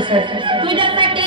वना तुझ्यासाठी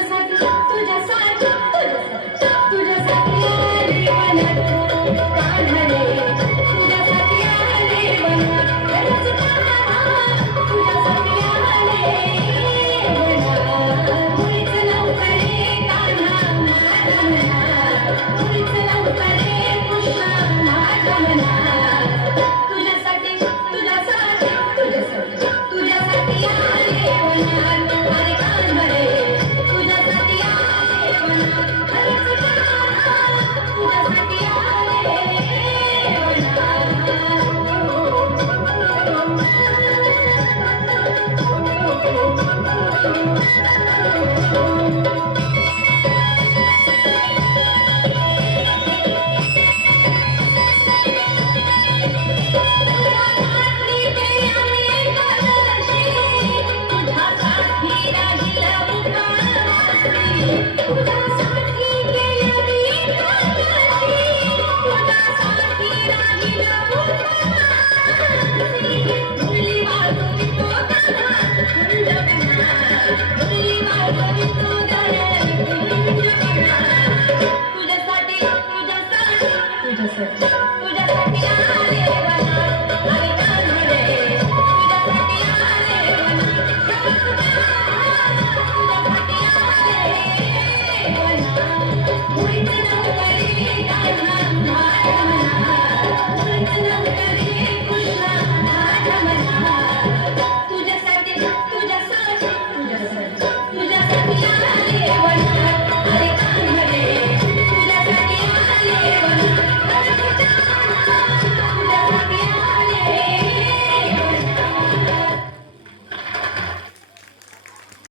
perfect.